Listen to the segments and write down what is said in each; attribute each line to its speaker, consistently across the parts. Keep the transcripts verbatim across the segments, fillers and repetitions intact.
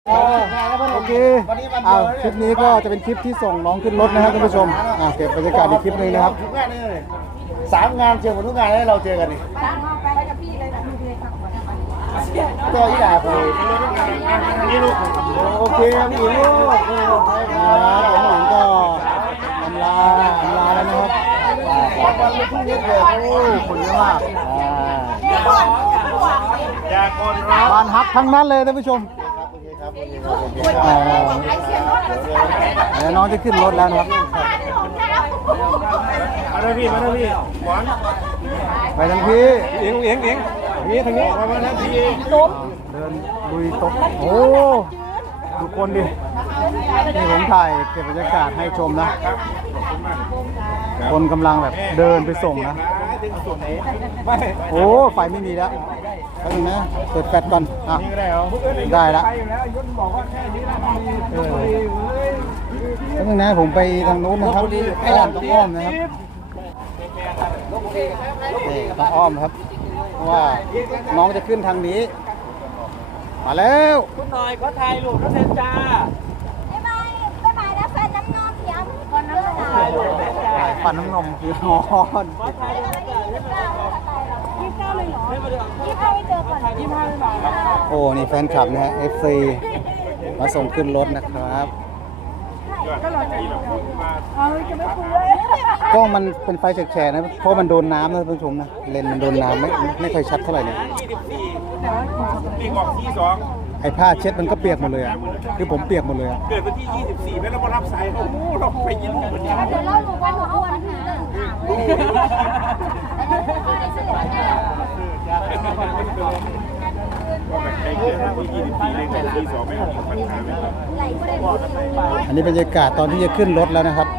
Speaker 1: โอเคอ่าคลิปนี้ก็จะเป็นคลิปที่ส่งน้องขึ้นรถนะครับท่านผู้ชมอ่าเก็บบรรยากาศอีกคลิปนึงนะครับ
Speaker 2: สามงานเจอหมดทุกงานให้เราเจอกันนี่ไปกับพี่เลยนะตัวอีหล่าคุยนี่ลูกโอเคครับพี่ลูกครับผมหลังก็อำลาอำลาแล้วนะครับวันนี้ที่นี่เลยโอ้คนเยอะมากบ้านฮักทั้งนั้นเลยท่านผู้ชมแล้วน้องจะขึ้นรถแล้วนะครับมาเลยพี่มาเลยพี่หวาน
Speaker 1: ไปทางพี่
Speaker 2: เอียงเอียงเอียงนี่ทางนี้มาทางพี่
Speaker 1: เดินลุยตกโอ้ทุกคนดินี่ผมถ่ายเก็บบรรยากาศให้ชมนะคนกำลังแบบเดินไปส่งนะโอ้ไฟไม่มีแล้วแป๊บนึงนะเปิดแฟลชก่อนอ่ะได้แล้วแป๊บนึงนะผมไปทางนู้นนะครับอ้อมต้องอ้อมนะครับนี่ต้องอ้อมครับเพราะว่าน้องจะขึ้นทางนี้มาแล้ว
Speaker 3: คุณหน่อยขอถ่ายรูปน้องเซนจ้า
Speaker 4: ไม่ไม่ไม่ไม่แล้วแฟนน้ำนมเสียงคนน้ำนม
Speaker 1: ฟันน้ำนมคือฮอน
Speaker 4: ยี่สิบเก้าเลยเหรอยี่สิบเก้าไม่เจอก่อนยี่สิบห้าไม่มา
Speaker 1: โอ้นี่แฟนคลับนะฮะ เอฟ ซี มาส่งขึ้นรถนะครับ
Speaker 4: ก็รอจะเอาจะไม่คุยเลย
Speaker 1: กล้องมันเป็นไฟแฉกๆนะเพราะมันโดนน้ำนะท่านผู้ชมนะเลนมันโดนน้ำไม่ไม่ค่อยชัดเท่าไหร่เนี่ย
Speaker 2: นี่บอกที่สอง
Speaker 1: ไอ้ผ้าเช็ดมันก็เปียกหมดเลยอ่ะคือผมเปียกหมดเลย
Speaker 2: เกิดวันที่ยี่สิบสี่ไม่แล้วมารับสายเขาโอ้เราไปยินลูกคนเดียว
Speaker 4: เดี๋ยวเล่าหนูว่าหนูเอาปัญหา
Speaker 1: อันนี้บรรยากาศตอนที่จะขึ้นรถแล้วนะครับ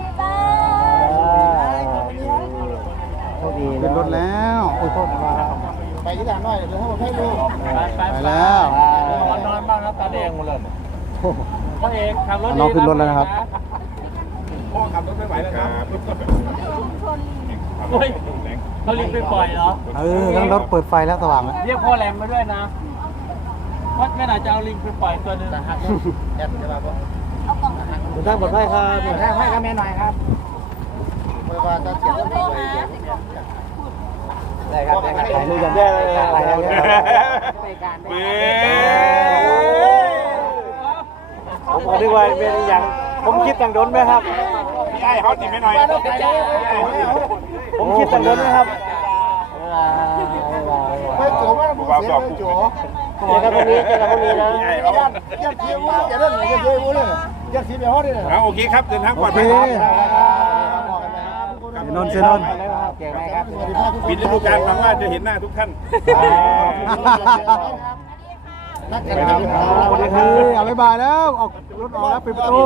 Speaker 1: ขึ้นรถแล้วโอ้โห
Speaker 2: ไปที่ด่านน้อยเดี๋ยวให้ผมให้ดู
Speaker 1: ไปแล้ว
Speaker 3: นอนบ้างนะตาแดงหมดเลยพ่อเอกขับรถ
Speaker 1: น้องขึ้นรถแล้วนะครับ
Speaker 2: พ่อขับรถไม่ไหวแล้วครับ
Speaker 3: เฮ้ยเขาลิงไปปล่อยเหรอ
Speaker 1: เออทั้งรถเปิดไฟแล้วสว่างแล้ว
Speaker 3: เรียกพ่อแหลมมาด้วยนะว่าแม่น่าจะเอาลิงไปปล่อยตัวนึง
Speaker 2: แอบจะมาบอก
Speaker 4: เอากล่อง
Speaker 1: คุณท่านปลอดภัยครับ
Speaker 2: ปลอดภัยครับแม่หน่อยครับเมื่อวานจะเขียนรถไป
Speaker 1: ได้ครับถ่ายรูปกันได้ถ่ายรูปกันผมขอดีว่าเป็นอย่างผมคิดต่างดนไหมครับ
Speaker 2: พี่ไอ้เขาติดไม่หน่อย
Speaker 1: ผมคิดต่างดนไหมครับ
Speaker 2: ไม่โจ้มากผมเสียไม่โจ้
Speaker 1: เจอกันพรุ่งนี้เจอกันพรุ่งนี้นะ
Speaker 2: ยัดเทียมยัดเล่นยัดเทียมเลยยัดเทียมอย่างฮอตเลยนะโอเคครับเดินทางปลอดภัยครับ
Speaker 1: นนท์เซนนท์
Speaker 2: ปิดฤดูกาลหวังว่าจะเห็นหน้าทุกท่าน
Speaker 1: นักการเมืองเอาไปบ่ายแล้วออกรถออกแล้วปิดประตู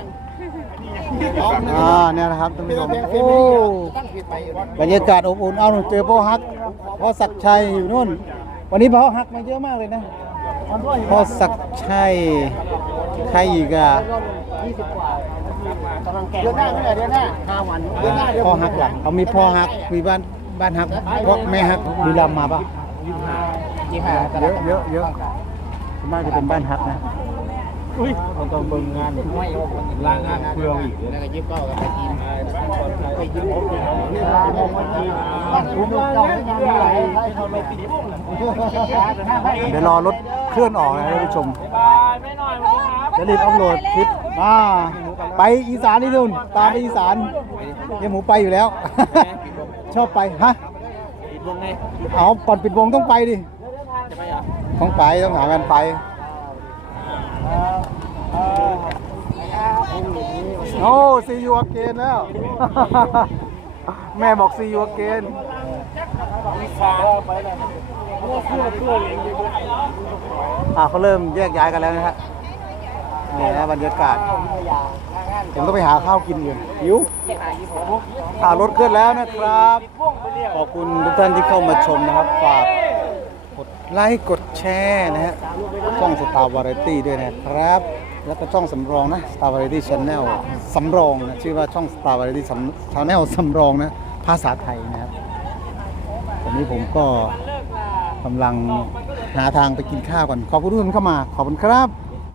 Speaker 1: อ่าเนี่ยนะครับท่านผู้ชมโอ้บรรยากาศอบอุ่นเอาหนูเจอพ่อฮักพ่อศักดิ์ชัยอยู่นู่นวันนี้พ่อฮักมาเยอะมากเลยนะพ่อศักดิ์ชัยใครอีกอ่ะ
Speaker 2: เดือนหน้าเมื่อไหร่เดือนหน้าห้าวันเดือนหน้าเดือน
Speaker 1: พ่อฮักหลังเขามีพ่อฮักมีบ้านบ้านฮักพ่อแม่ฮักดูลำมาปะเยอะเยอะเยอะมากจะเป็นบ้านฮักนะ
Speaker 3: อุ้ยเขาต้องเบิ่งงานไม่ลางานเพื่องอีก
Speaker 2: แล้วก็ยิบเก้ากับไปจีนไปยิบผมนี่ลาผมมาจีนผมเจ้าไม่ยังไหลให้เขาไม่ติด
Speaker 1: เดี๋ยวรอรถเคลื่อนออกนะท่านผู้ชมจะรีบอัพโหลดคลิปมาไปอีสานนี่นู่นตามไปอีสานเฮียหมูไปอยู่แล้วชอบไปฮะเอาก่อนปิดวงต้องไปดิต้องไปต้องหากันไปโอ้ซียูอเกนแล้วแม่บอกซียูอเกนอ่าเขาเริ่มแยกย้ายกันแล้วนะฮะนี่นะบรรยากาศผมต้องไปหาข้าวกินอยู่หิวอ่ารถเคลื่อนแล้วนะครับขอบคุณทุกท่านที่เข้ามาชมนะครับฝากกดไลค์กดแชร์นะฮะช่องสตาร์วาไรตี้ด้วยนะครับ แล้วก็ช่องสำรองนะ Star Variety Channel สำรองนะชื่อว่าช่อง Star Variety Channel สำรองนะภาษาไทยนะครับตอนนี้ผมก็กำลังหาทางไปกินข้าวก่อนขอบคุณทุกคนเข้ามาขอบคุณครับ